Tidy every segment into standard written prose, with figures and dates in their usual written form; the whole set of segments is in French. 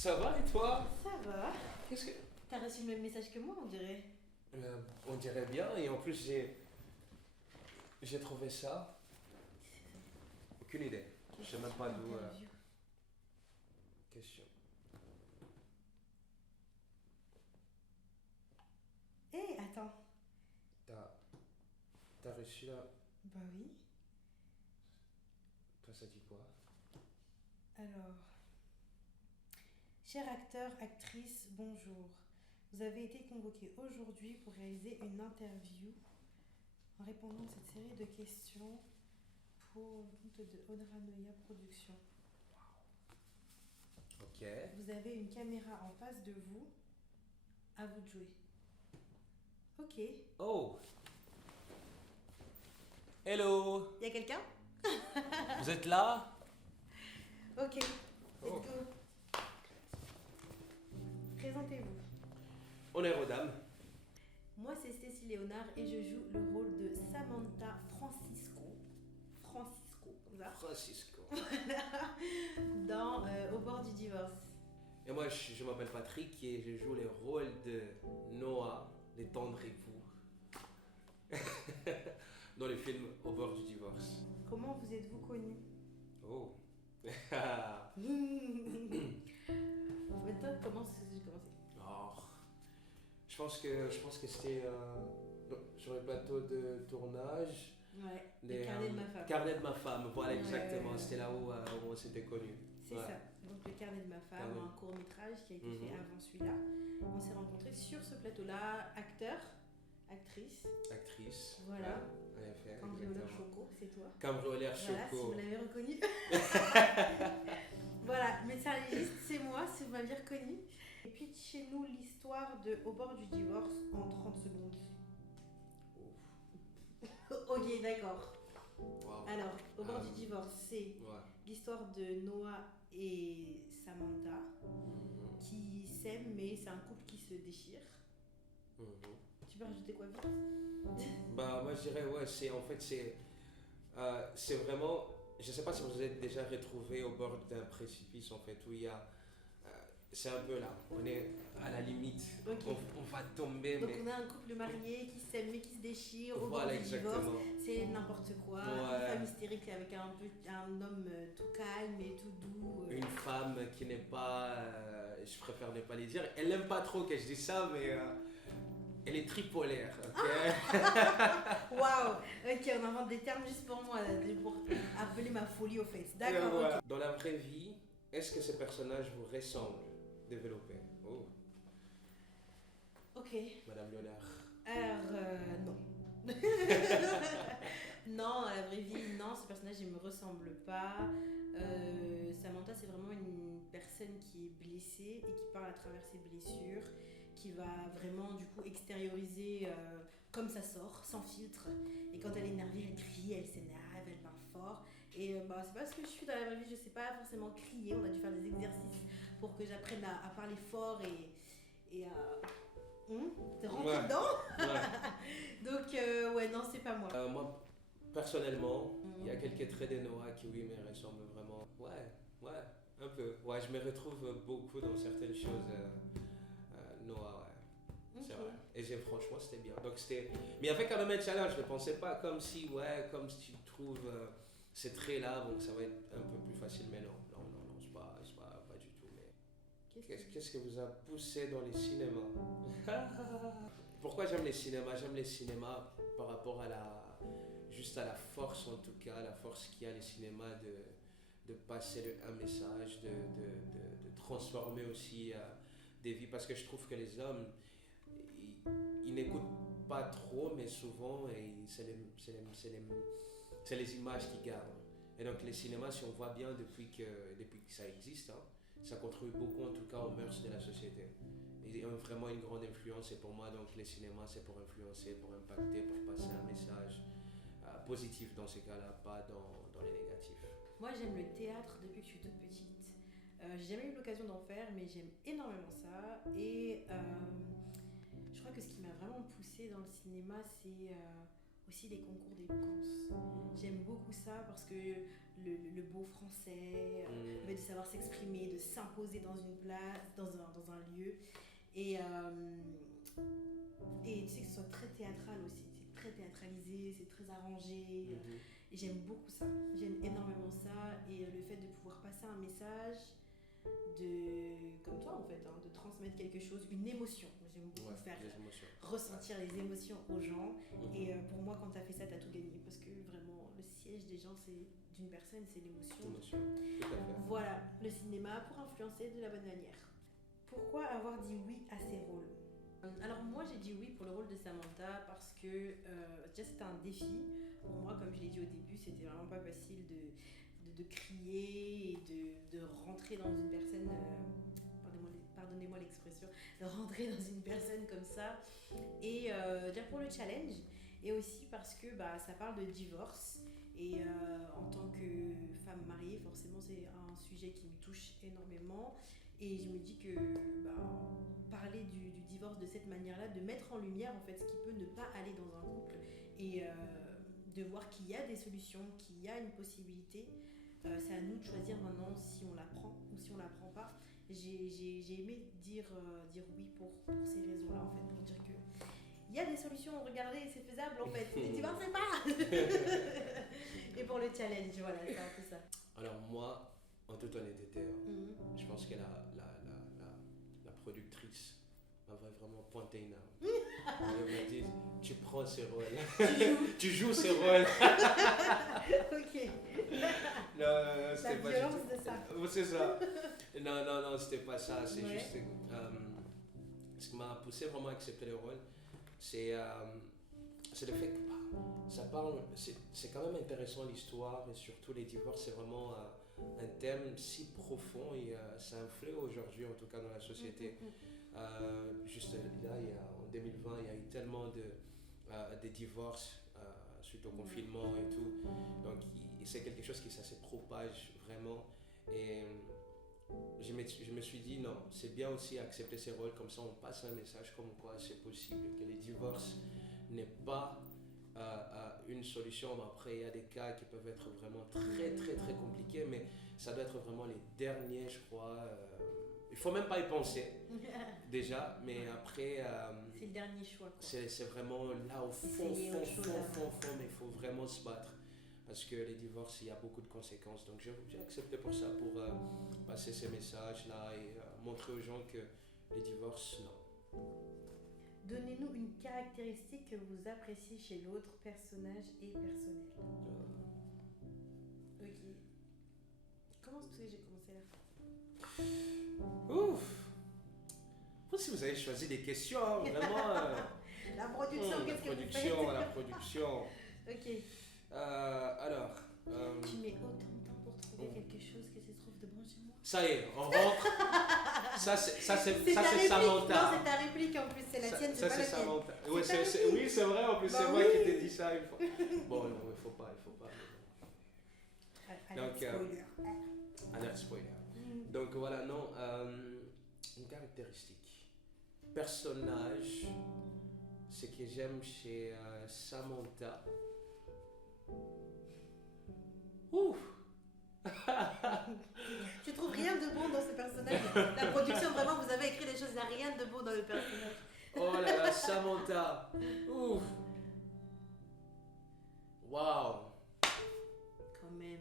Ça va et toi? Ça va. Qu'est-ce que... T'as reçu le même message que moi, on dirait. On dirait bien et en plus j'ai trouvé ça. Aucune idée. Je sais même pas d'où. Interview. Question. Eh, attends. T'as t'as reçu là. Bah oui. Toi ça dit quoi? Alors. Cher acteur, actrice, bonjour. Vous avez été convoqué aujourd'hui pour réaliser une interview en répondant à cette série de questions pour le compte de Odranoia Productions. Ok. Vous avez une caméra en face de vous. À vous de jouer. Ok. Oh! Hello! Y a quelqu'un? Vous êtes là? Ok. Let's Oh. go. Présentez-vous. Honneur aux dames. Moi, c'est Stécie Léonard et je joue le rôle de Samantha Francisco. Francisco, comme ça. Francisco. Dans Au bord du divorce. Et moi je m'appelle Patrick et je joue le rôle de Noah, les tendre époux. Dans le film Au bord du divorce. Comment vous êtes-vous connus? Oh! Maintenant, comment j'ai commencé? Oh. Je pense que c'était sur le plateau de tournage. Ouais, les carnets de ma femme. Carnet de ma femme, voilà, Ouais, exactement. ouais, ouais. C'était là où on s'était connus. C'est Ouais. ça. Donc, le carnet de ma femme, Carnet. un court métrage qui a été Mhm. fait avant celui-là. On s'est rencontrés sur ce plateau-là, acteur, actrice. Actrice. Voilà. Ouais, en effet, Cambrioleur exactement. Choco, c'est toi. Cambrioleur Voilà, si Choco. vous l'avez reconnu. Voilà, mais ça légiste, c'est moi, si vous m'aviez reconnu. Et puis chez nous l'histoire de Au bord du divorce en 30 secondes. Ok, d'accord. Wow. Alors, Au bord Ah, du divorce, c'est Ouais. l'histoire de Noah et Samantha Mhm. qui s'aiment, mais c'est un couple qui se déchire. Mhm. Tu peux rajouter quoi vite? Bah, moi je dirais, ouais, c'est vraiment. Je sais pas si vous êtes déjà retrouvé au bord d'un précipice en fait, où il y a. C'est un peu là, on est à la limite, Ok. on va tomber, Donc mais. on a un couple marié qui s'aime mais qui se déchire au Voilà, bord du divorce. exactement. C'est n'importe quoi, Ouais. une femme hystérique avec un homme tout calme et tout doux. Une femme qui n'est pas. Je préfère ne pas les dire. Elle n'aime pas trop que je dise ça, mais. Elle est tripolaire, ok? Waouh. Ok, on invente des termes juste pour moi, là, pour appeler ma folie aux fesses. D'accord, Voilà. ok. Dans la vraie vie, est-ce que ces personnages vous ressemblent? Développés. Oh, Ok. Madame Léonard. Alors, non. Non, à la vraie vie, non, ce personnage il me ressemble pas. Samantha, c'est vraiment une personne qui est blessée et qui parle à travers ses blessures, qui va vraiment du coup extérioriser comme ça sort, sans filtre. Et quand elle est énervée, elle crie, elle s'énerve, elle parle fort. Et bah, c'est pas ce que je suis dans la vraie vie, je sais pas forcément crier. On a dû faire des exercices pour que j'apprenne à parler fort et à. T'es rentré Ouais. dedans? Ouais. Donc, ouais, non, c'est pas moi. Moi, personnellement, Mhm. il y a quelques traits de Noah qui, oui, me ressemblent vraiment. Ouais, un peu. Ouais, je me retrouve beaucoup dans certaines choses. Noah, ouais. C'est Ok. vrai. Et franchement, c'était bien. Donc, c'était. Mais il y avait quand même un challenge. Je ne pensais pas comme si, comme si tu trouves ces traits-là, donc ça va être un peu plus facile. Mais non, pas du tout. Mais qu'est-ce que vous a poussé dans les cinémas? Pourquoi j'aime les cinémas? J'aime les cinémas par rapport juste à la force en tout cas, la force qu'il y a les cinémas de passer un message, de transformer aussi des vies. Parce que je trouve que les hommes, ils n'écoutent pas trop, mais souvent, c'est les images qui gardent. Et donc les cinémas, si on voit bien depuis que ça existe, hein, ça contribue beaucoup en tout cas aux mœurs de la société. Ils ont vraiment une grande influence et pour moi donc les cinémas c'est pour influencer, pour impacter, pour passer un message positif dans ces cas-là, pas dans les négatifs. Moi, j'aime le théâtre depuis que je suis toute petite. J'ai jamais eu l'occasion d'en faire, mais j'aime énormément ça. Et je crois que ce qui m'a vraiment poussée dans le cinéma, c'est aussi les concours d'éloquence. J'aime beaucoup ça parce que le beau français, de savoir s'exprimer, de s'imposer dans une place, dans un lieu. Et tu sais que ce soit très théâtral aussi. C'est très théâtralisé, c'est très arrangé. Et j'aime beaucoup ça. J'aime énormément ça. Et le fait de pouvoir passer un message, comme toi en fait, de transmettre quelque chose, une émotion. J'aime beaucoup faire ressentir les émotions aux gens. Et pour moi, quand tu as fait ça, tu as tout gagné. Parce que vraiment, le siège des gens, d'une personne, c'est l'émotion. Voilà, le cinéma pour influencer de la bonne manière. Pourquoi avoir dit oui à ces rôles? Alors moi j'ai dit oui pour le rôle de Samantha parce que déjà c'était un défi. Pour moi, comme je l'ai dit au début, c'était vraiment pas facile de crier et de rentrer dans une personne, pardonnez-moi l'expression, de rentrer dans une personne comme ça. Et déjà pour le challenge, et aussi parce que ça parle de divorce. Et en tant que femme mariée, forcément c'est un sujet qui me touche énormément. Et je me dis que parler du divorce de cette manière-là, de mettre en lumière en fait ce qui peut ne pas aller dans un couple et de voir qu'il y a des solutions, qu'il y a une possibilité, c'est à nous de choisir maintenant si on la prend ou si on la prend pas. J'ai aimé dire oui pour ces raisons-là en fait, pour dire que il y a des solutions, regardez, c'est faisable en fait, ne divorcez pas. Et pour le challenge, voilà, c'est un peu ça. Alors moi, en toute honnêteté, je pense que la productrice m'avait vraiment pointé une arme. Elle m'a dit, tu prends ce rôle. Tu joues ce rôle. Ok. Non, c'était la pas violence de ça. C'est ça. Non, c'était pas ça. C'est juste... ce qui m'a poussé vraiment à accepter le rôle, c'est le fait que ça parle... C'est quand même intéressant l'histoire et surtout les divorces, c'est vraiment... un thème si profond et c'est un fléau aujourd'hui, en tout cas dans la société. Juste là, en 2020, il y a eu tellement de divorces suite au confinement et tout. Donc, c'est quelque chose ça se propage vraiment. Et je me suis dit, non, c'est bien aussi accepter ces rôles, comme ça on passe un message comme quoi c'est possible, que les divorces n'est pas une solution. Après, il y a des cas qui peuvent être vraiment très très très compliqués, mais ça doit être vraiment les derniers, je crois. Il faut même pas y penser déjà, mais après c'est le dernier choix, quoi. C'est vraiment là au fond, mais il faut vraiment se battre parce que les divorces, il y a beaucoup de conséquences. Donc j'ai accepté pour ça, pour passer ces messages là et montrer aux gens que les divorces, non. Donnez-nous une caractéristique que vous appréciez chez l'autre, personnage et personnel. Ok. Comment est-ce que j'ai commencé là? Ouf. Je pense que vous avez choisi des questions, hein, vraiment. La production, qu'est-ce que vous faites? La production. Ok. Alors. Tu mets autant de temps pour trouver quelque chose que se trouve de bon chez moi? Ça y est, on rentre. ça c'est Samantha. Non, c'est ta réplique en plus, c'est la tienne, c'est pas la tienne. Ouais, oui, c'est vrai, en plus, c'est moi qui t'ai dit ça une fois. Bon, non, il faut pas. Alerte spoiler. Donc voilà, non, une caractéristique. Personnage, ce que j'aime chez Samantha. Ouf. Tu trouves rien de bon dans ce personnage? La production, vraiment, vous avez écrit des choses, il n'y a rien de bon dans le personnage. Oh là là, Samantha. Ouf. Waouh. Quand même.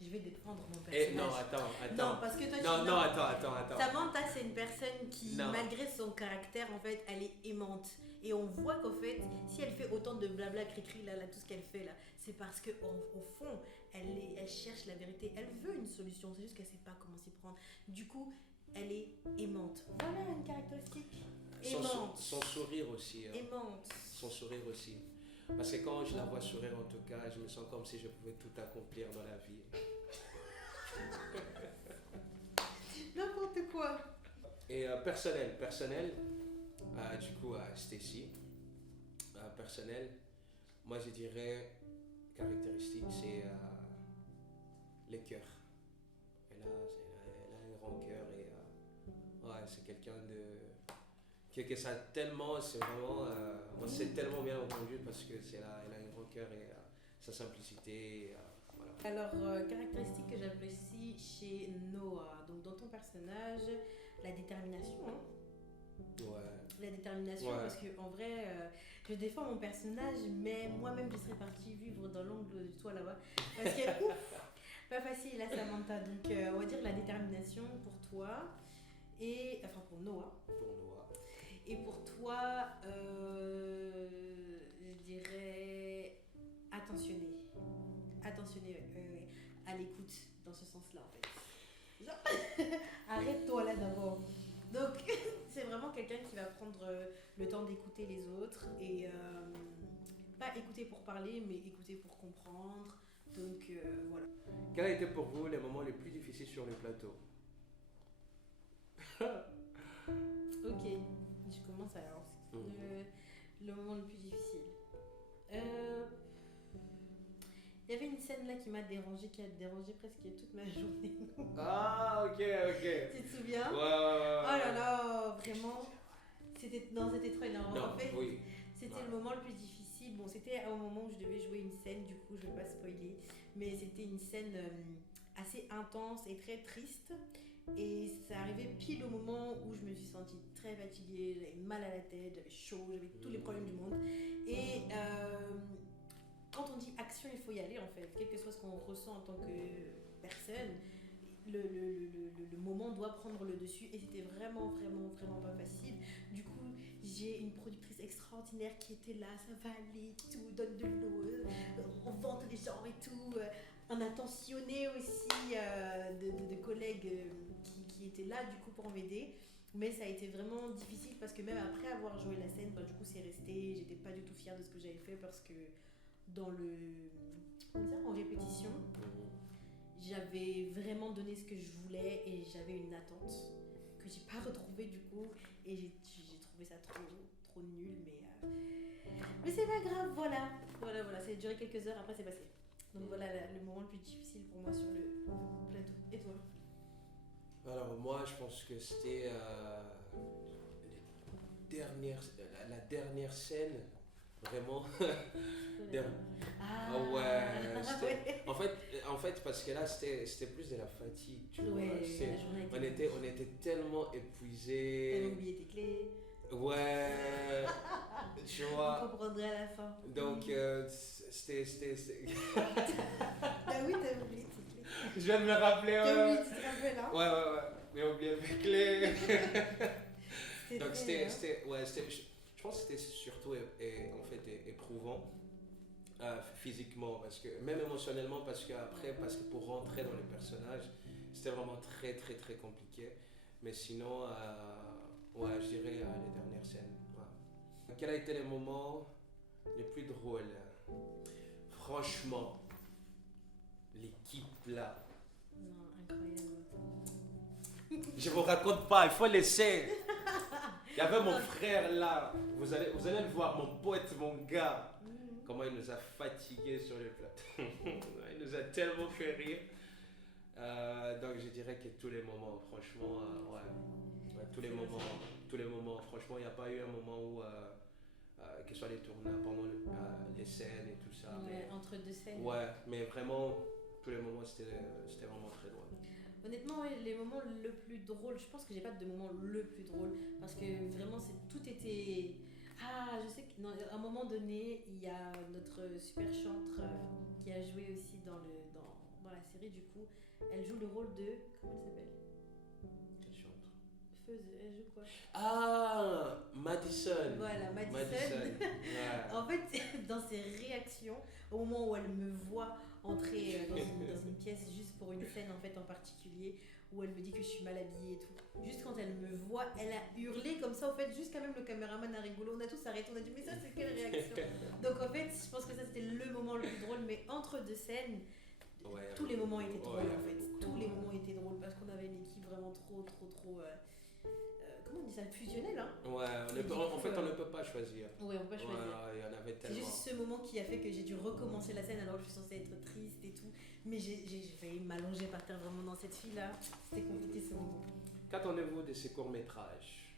Je vais défendre mon personnage. Non, attends. Non, parce que toi, attends. Samantha, c'est une personne qui, malgré son caractère, en fait, elle est aimante. Et on voit qu'en fait, si elle fait autant de blabla, cri-cri, là, tout ce qu'elle fait là, c'est parce qu'au fond, elle cherche la vérité. Elle veut une solution, c'est juste qu'elle ne sait pas comment s'y prendre. Du coup, elle est aimante. Voilà une caractéristique. Aimante. Son sourire aussi. Aimante. Son sourire aussi. Parce que quand je la vois sourire, en tout cas, je me sens comme si je pouvais tout accomplir dans la vie. N'importe quoi. Et personnel, du coup, Stacy, personnel, moi je dirais, caractéristique, c'est les cœurs. Elle a un grand cœur et c'est quelqu'un que ça tellement, c'est vraiment, on s'est tellement bien entendu parce que elle a un grand cœur et sa simplicité, voilà. Alors, caractéristique que j'apprécie chez Noah, donc dans ton personnage, la détermination, hein. Ouais. La détermination, Ouais. parce que en vrai, je défends mon personnage, mais moi-même je serais partie vivre dans l'angle du toit là-bas. Parce que, ouf, pas facile là, Samantha. Donc, on va dire la détermination pour toi, enfin pour Noah. Pour Noah. Et pour toi, je dirais attentionné. Attentionné, ouais. À l'écoute, dans ce sens-là en fait. Genre, arrête-toi là d'abord. Donc, c'est vraiment quelqu'un qui va prendre le temps d'écouter les autres et pas écouter pour parler, mais écouter pour comprendre. Donc, voilà. Quels a été pour vous les moments les plus difficiles sur le plateau? Ok, je commence alors. Le moment le plus difficile. Il y avait une scène là qui m'a dérangée, qui a dérangé presque toute ma journée. Ah, ok. Tu te souviens? Ouais. Oh là là, vraiment. C'était trop énorme. Non, En fait, oui. c'était Ouais. le moment le plus difficile. Bon, c'était au moment où je devais jouer une scène, du coup, je vais pas spoiler. Mais c'était une scène assez intense et très triste. Et ça arrivait pile au moment où je me suis sentie très fatiguée, j'avais mal à la tête, j'avais chaud, j'avais tous les problèmes du monde. Et quand on dit action, il faut y aller en fait, quel que soit ce qu'on ressent en tant que personne. Le moment doit prendre le dessus et c'était vraiment pas facile. Du coup, j'ai une productrice extraordinaire qui était là, ça va aller, tout, donne de l'eau, on vante les gens et tout. Un attentionné aussi de collègues qui étaient là du coup pour m'aider. Mais ça a été vraiment difficile parce que même après avoir joué la scène, du coup c'est resté. J'étais pas du tout fière de ce que j'avais fait parce que en répétition, j'avais vraiment donné ce que je voulais et j'avais une attente que j'ai pas retrouvée du coup et j'ai trouvé ça trop nul mais c'est pas grave, voilà, ça a duré quelques heures, après c'est passé. Donc voilà le moment le plus difficile pour moi sur le plateau. Et toi? Alors moi, je pense que c'était la dernière scène, vraiment. Ah ouais, ouais. En fait, parce que là, c'était plus de la fatigue, tu vois. Ouais, la journée On était tellement T'avais épuisés. oublié tes clés. Ouais, tu vois. On comprendrait à la fin. Donc, c'était. Ah oui, t'avais oublié tes clés. Je viens de me rappeler. T'as oublié, tu te rappelles, hein? Ouais. Mais oublié mes clés. Donc, très, je pense que c'était surtout en fait, éprouvant. Physiquement, parce que, même émotionnellement, parce que pour rentrer dans les personnages, c'était vraiment très compliqué. Mais sinon, ouais, je dirais les dernières scènes. Ouais. Quels ont été les moments les plus drôles? Franchement, l'équipe là. Non, incroyable. Je vous raconte pas, il faut laisser. Il y avait mon frère là. Vous allez le voir, mon pote, mon gars. Comment il nous a fatigués sur le plateau. Il nous a tellement fait rire. Donc je dirais que tous les moments, franchement, ouais, tous les moments, franchement, il n'y a pas eu un moment où, que ce soit les tournages, pendant les scènes et tout ça. Ouais, entre deux scènes. Ouais, mais vraiment, tous les moments, c'était vraiment très drôle. Honnêtement, ouais, les moments le plus drôle, je pense que j'ai pas de moment le plus drôle parce que vraiment tout était. Ah, je sais qu'à un moment donné, il y a notre super chantre qui a joué aussi dans la série, du coup. Elle joue le rôle de. Comment elle s'appelle? Quel chantre? Elle joue quoi? Ah, Madison. Voilà, Madison. Ouais. En fait, dans ses réactions, au moment où elle me voit entrer dans une pièce juste pour une scène en fait en particulier, où elle me dit que je suis mal habillée et tout. Juste quand elle me voit, elle a hurlé comme ça, en fait, jusqu'à même le caméraman a rigolé. On a tous arrêté, on a dit mais ça c'est quelle réaction? Donc en fait, je pense que ça c'était le moment le plus drôle, mais entre deux scènes, Ouais, tous les moments étaient drôles ouais, en fait. Tous les moments étaient drôles parce qu'on avait une équipe vraiment trop comment on dit ça, fusionnel, hein? Ouais, on ne peut pas choisir. Ouais, on peut pas choisir. Ouais, il y en avait C'est tellement. juste ce moment qui a fait que j'ai dû recommencer la scène alors que je suis censée être triste et tout. Mais j'ai failli m'allonger par terre vraiment dans cette fille-là. C'était compliqué ce moment. Qu'attendez-vous de ces courts-métrages?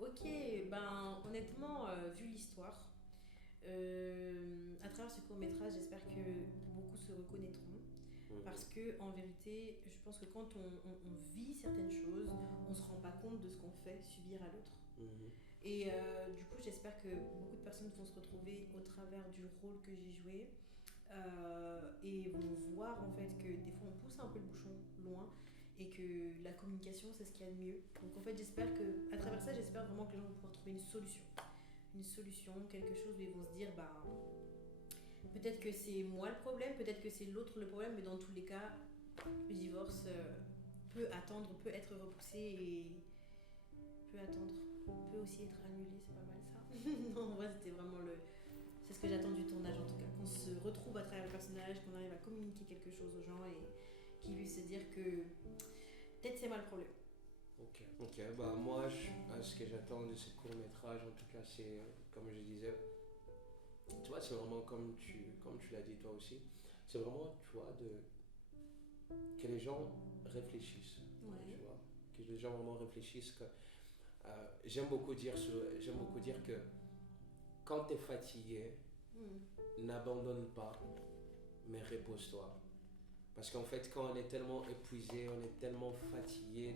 Ok, ben honnêtement, vu l'histoire, à travers ce court-métrage, j'espère que beaucoup se reconnaîtront. Parce que en vérité, je pense que quand on vit certaines choses, on se rend pas compte de ce qu'on fait subir à l'autre. Mhm. Et du coup, j'espère que beaucoup de personnes vont se retrouver au travers du rôle que j'ai joué et vont voir en fait que des fois on pousse un peu le bouchon loin et que la communication c'est ce qu'il y a de mieux. Donc en fait, j'espère que à travers ça, j'espère vraiment que les gens vont pouvoir trouver une solution, quelque chose où ils vont se dire bah peut-être que c'est moi le problème, peut-être que c'est l'autre le problème, mais dans tous les cas, le divorce peut attendre, peut être repoussé et peut attendre, peut aussi être annulé, c'est pas mal ça. Non, en vrai, c'était vraiment le. C'est ce que j'attends du tournage en tout cas, qu'on se retrouve à travers le personnage, qu'on arrive à communiquer quelque chose aux gens et qu'ils puissent se dire que peut-être c'est moi le problème. Ok, bah moi, ce que j'attends de ce court métrage, en tout cas, c'est, comme je disais, tu vois, c'est vraiment comme tu l'as dit toi aussi, c'est vraiment, tu vois, que les gens réfléchissent, Ouais. tu vois, que les gens vraiment réfléchissent. J'aime beaucoup dire que quand tu es fatigué, n'abandonne pas, mais repose-toi. Parce qu'en fait, quand on est tellement épuisé, on est tellement fatigué,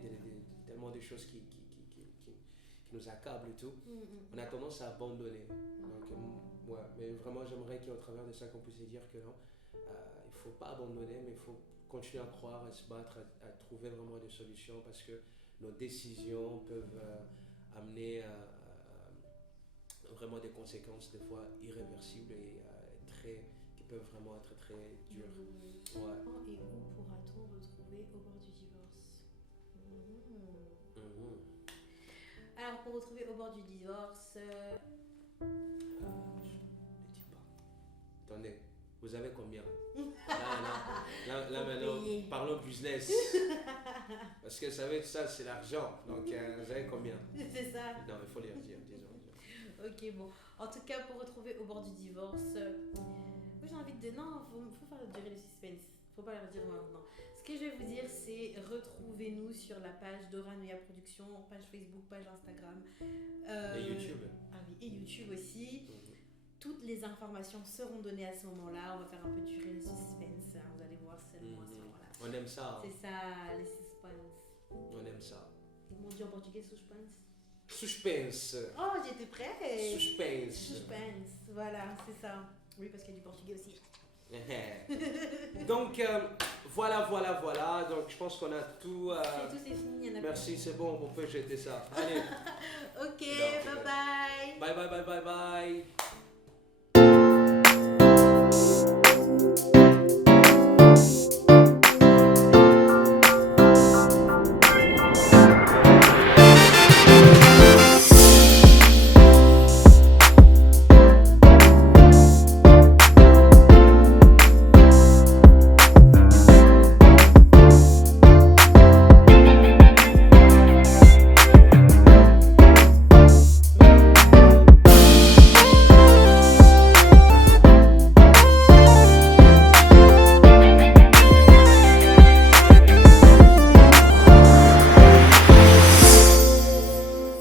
tellement de choses qui nous accablent et tout, on a tendance à abandonner. Donc, ouais, mais vraiment, j'aimerais qu'au travers de ça, qu'on puisse dire que non, il ne faut pas abandonner, mais il faut continuer à croire, à se battre, à trouver vraiment des solutions parce que nos décisions peuvent amener vraiment des conséquences des fois irréversibles et qui peuvent vraiment être très dures. Ouais. Et où pourra-t-on retrouver Au bord du divorce Alors, pour retrouver Au bord du divorce. Ne dis pas. Attendez, vous avez combien? Là maintenant, parlons business. Parce que vous savez, ça c'est l'argent. Donc, vous avez combien? C'est ça. Non, il faut les dire, disons. Ok, bon. En tout cas, pour retrouver Au bord du divorce, moi j'ai envie de dire non, faut faire durer le suspense. Faut pas leur dire maintenant. Ce que je vais vous dire, c'est retrouvez-nous sur la page Dora Nuya Productions, page Facebook, page Instagram. Et YouTube. Ah oui, et YouTube aussi. Toutes les informations seront données à ce moment-là. On va faire un peu durer le suspense. Vous allez voir seulement à ce moment-là. On aime ça. C'est ça, les suspense. On aime ça. Mon dieu en portugais, suspense. Suspense. Oh, j'étais prête. Suspense. Suspense, voilà, c'est ça. Oui, parce qu'il y a du portugais aussi. Donc, voilà. Donc, je pense qu'on a tout. C'est fini, il y en a Merci, c'est bon, on peut jeter ça. Allez. Ok, bye bye. Bye.